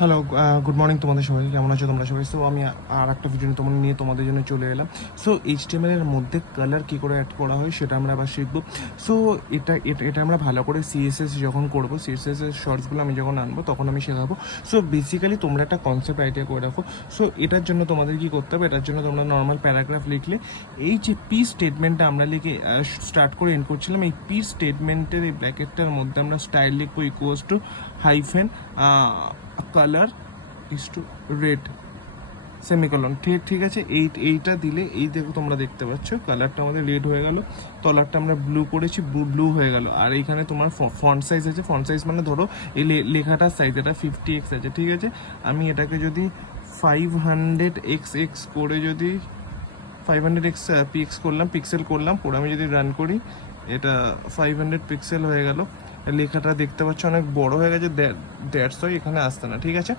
Hello, good morning তোমাদের সবাই। কেমন আছো তোমরা সবাই? সো আমি আর একটা ভিডিও নিয়ে তোমাদের জন্য চলে এলাম। সো এইচটিএমএল এর মধ্যে কালার কী করে অ্যাড করা হয় সেটা আমরা আবার শিখবো। সো এটা আমরা ভালো করে সিএসএস যখন করবো, সিএসএস এর শর্টসগুলো আমি যখন আনবো তখন আমি শেখাবো। সো বেসিক্যালি তোমরা একটা কনসেপ্ট আইডিয়া করে রাখো। সো এটার জন্য তোমাদের কী করতে হবে, এটার জন্য তোমরা নর্মাল প্যারাগ্রাফ লিখলে এই যে পি স্টেটমেন্টটা আমরা লিখে স্টার্ট করে এন্ড করছিলাম, এই পি স্টেটমেন্টের এই ব্র্যাকেটটার মধ্যে আমরা স্টাইল লিখবো equals to hyphen colour is to red semicolon. ঠিক আছে, এইটা দিলে এই দেখো তোমরা দেখতে পাচ্ছ কালারটা আমাদের রেড হয়ে গেল, তলারটা আমরা ব্লু করেছি, ব্লু হয়ে গেল। আর এইখানে তোমার ফন্ট সাইজ আছে, ফন্ট সাইজ মানে ধরো এই লেখাটার সাইজ এটা 50x আছে। ঠিক আছে, আমি এটাকে যদি 500x করে যদি 500x পিক্স করলাম, পিক্সেল করলাম পরে আমি যদি রান করি, এটা 500 পিক্সেল হয়ে গেল। লেখাটা দেখতে পাচ্ছ অনেক বড় হয়ে গেছে, দ্যাটস ওয়াই এখানে আসছে না। ঠিক আছে।